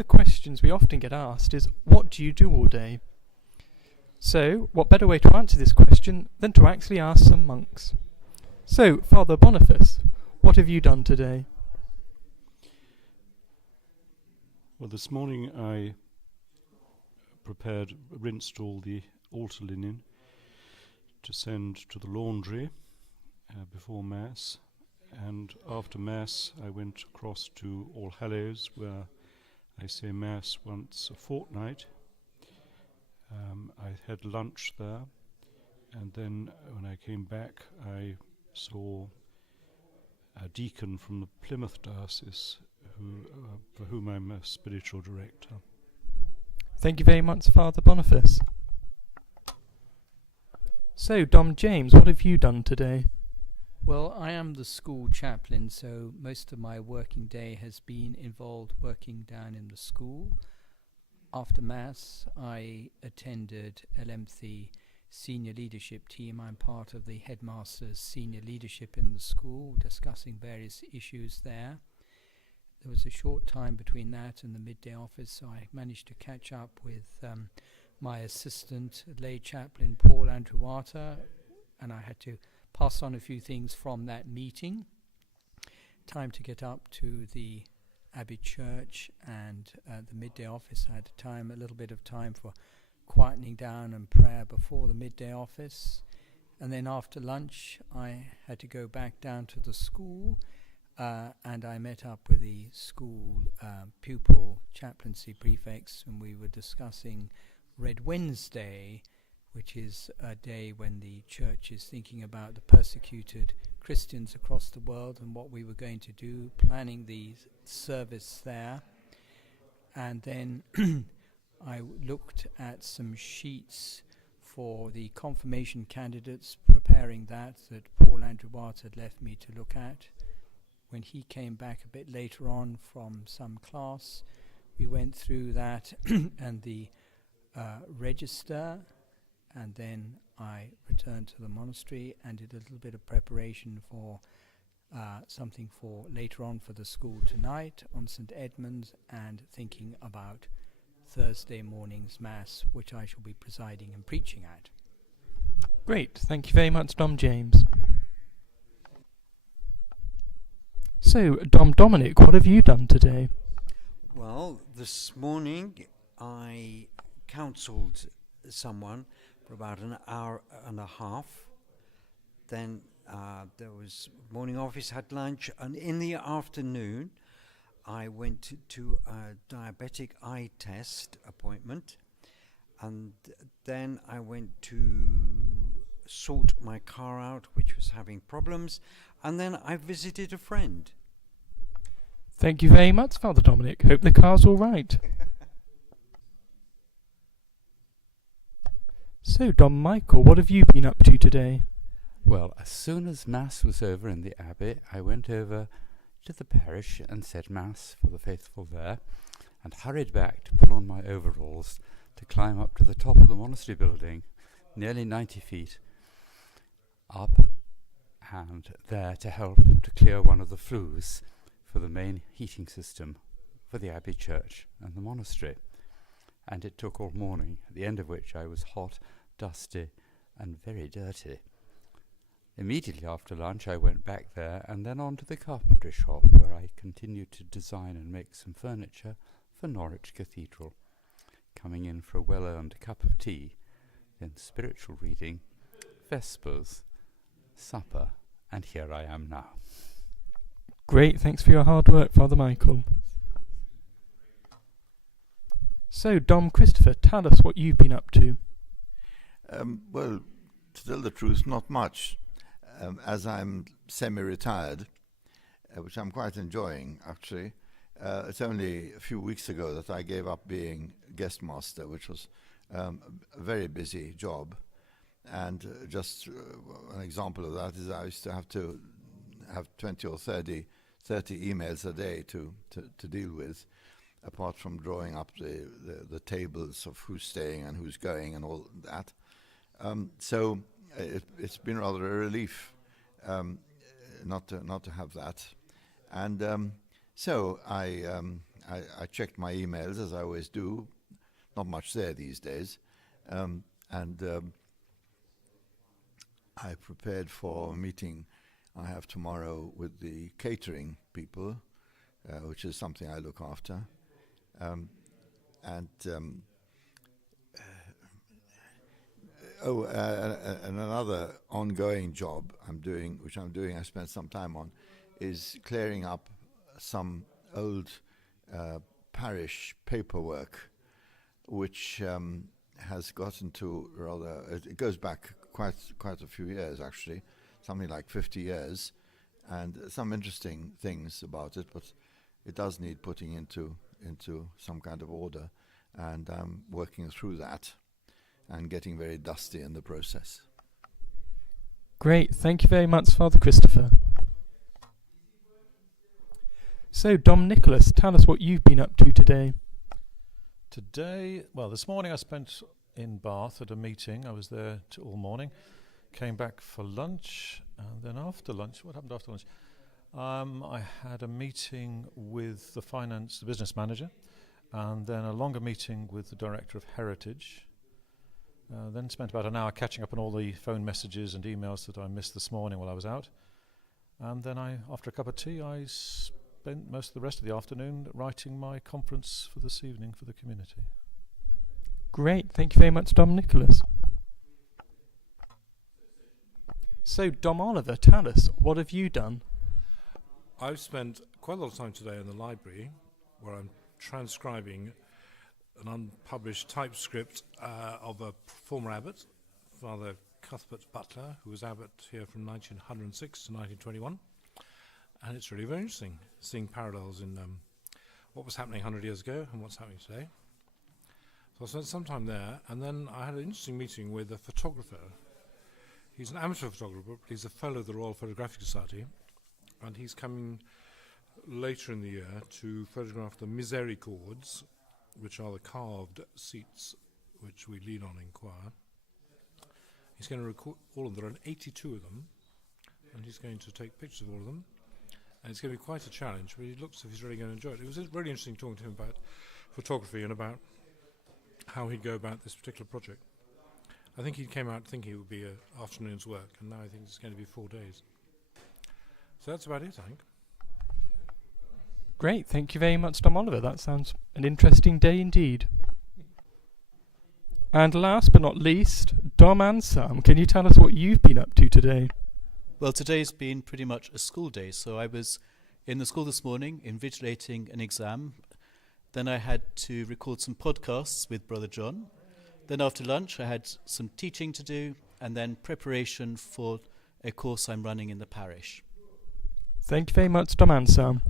the questions we often get asked is, what do you do all day? So, what better way to answer this question than to actually ask some monks? So, Father Boniface, what have you done today? Well, this morning I rinsed all the altar linen to send to the laundry before Mass, and after Mass I went across to All Hallows, where I say Mass once a fortnight. I had lunch there, and then when I came back I saw a deacon from the Plymouth diocese for whom I'm a spiritual director. Thank you very much, Father Boniface. So, Dom James, what have you done today? Well, I am the school chaplain, so most of my working day has been involved working down in the school. After Mass, I attended LMC senior leadership team. I'm part of the headmaster's senior leadership in the school, discussing various issues there. There was a short time between that and the midday office, so I managed to catch up with my assistant, lay chaplain Paul Andrew Wata, and I had to pass on a few things from that meeting. Time to get up to the Abbey Church and the midday office. I had a little bit of time for quietening down and prayer before the midday office. And then after lunch, I had to go back down to the school, and I met up with the school pupil chaplaincy prefects, and we were discussing Red Wednesday, which is a day when the church is thinking about the persecuted Christians across the world and what we were going to do, planning the service there. And then I looked at some sheets for the confirmation candidates, preparing that Paul Andrew Watt had left me to look at. When he came back a bit later on from some class, we went through that and the register, and then I returned to the monastery and did a little bit of preparation for something for later on for the school tonight on St. Edmund's, and thinking about Thursday morning's Mass, which I shall be presiding and preaching at. Great, thank you very much, Dom James. So, Dom Dominic, what have you done today? Well, this morning I counselled someone for about an hour and a half. Then there was morning office, had lunch, and in the afternoon I went to a diabetic eye test appointment, and then I went to sort my car out, which was having problems, and then I visited a friend. Thank you very much, Father Dominic. Hope the car's all right. So, Dom Michael, what have you been up to today? Well, as soon as Mass was over in the Abbey, I went over to the parish and said Mass for the faithful there, and hurried back to pull on my overalls to climb up to the top of the monastery building, nearly 90 feet up, and there to help to clear one of the flues for the main heating system for the Abbey Church and the monastery. And it took all morning, at the end of which I was hot, dusty, and very dirty. Immediately after lunch I went back there and then on to the carpentry shop, where I continued to design and make some furniture for Norwich Cathedral, coming in for a well-earned cup of tea, then spiritual reading, vespers, supper, and here I am now. Great, thanks for your hard work, Father Michael. So, Dom Christopher, tell us what you've been up to. Well, to tell the truth, not much, as I'm semi-retired, which I'm quite enjoying, actually. It's only a few weeks ago that I gave up being guest master, which was a very busy job. And just an example of that is I used to have 20 or 30 emails a day to deal with, apart from drawing up the tables of who's staying and who's going and all that. So it's been rather a relief not to have that. And so I I checked my emails, as I always do. Not much there these days. I prepared for a meeting I have tomorrow with the catering people, which is something I look after. And another ongoing job I spent some time on, is clearing up some old parish paperwork, which has gotten to it goes back quite a few years, actually, something like 50 years, and some interesting things about it, but it does need putting into some kind of order, and I'm working through that and getting very dusty in the process. Great, thank you very much, Father Christopher. So, Dom Nicholas, tell us what you've been up to today. Today, this morning I spent in Bath at a meeting. I was there all morning, came back for lunch, and then after lunch, what happened after lunch? I had a meeting with the business manager, and then a longer meeting with the director of heritage. Then spent about an hour catching up on all the phone messages and emails that I missed this morning while I was out. And then after a cup of tea, I spent most of the rest of the afternoon writing my conference for this evening for the community. Great, thank you very much, Dom Nicholas. So, Dom Oliver, tell us, what have you done? I've spent quite a lot of time today in the library, where I'm transcribing an unpublished typescript of a former abbot, Father Cuthbert Butler, who was abbot here from 1906 to 1921. And it's really very interesting, seeing parallels in what was happening 100 years ago and what's happening today. So I spent some time there, and then I had an interesting meeting with a photographer. He's an amateur photographer, but he's a fellow of the Royal Photographic Society, and he's coming later in the year to photograph the misericords, which are the carved seats which we lean on in choir. He's going to record all of them. There are 82 of them, and he's going to take pictures of all of them. And it's going to be quite a challenge, but he looks as if he's really going to enjoy it. It was really interesting talking to him about photography and about how he'd go about this particular project. I think he came out thinking it would be an afternoon's work, and now I think it's going to be 4 days. So that's about it, I think. Great, thank you very much, Dom Oliver. That sounds an interesting day indeed. And last but not least, Dom and Sam, can you tell us what you've been up to today? Well, today's been pretty much a school day. So I was in the school this morning invigilating an exam. Then I had to record some podcasts with Brother John. Then after lunch I had some teaching to do, and then preparation for a course I'm running in the parish. Thank you very much, Dom and Sam.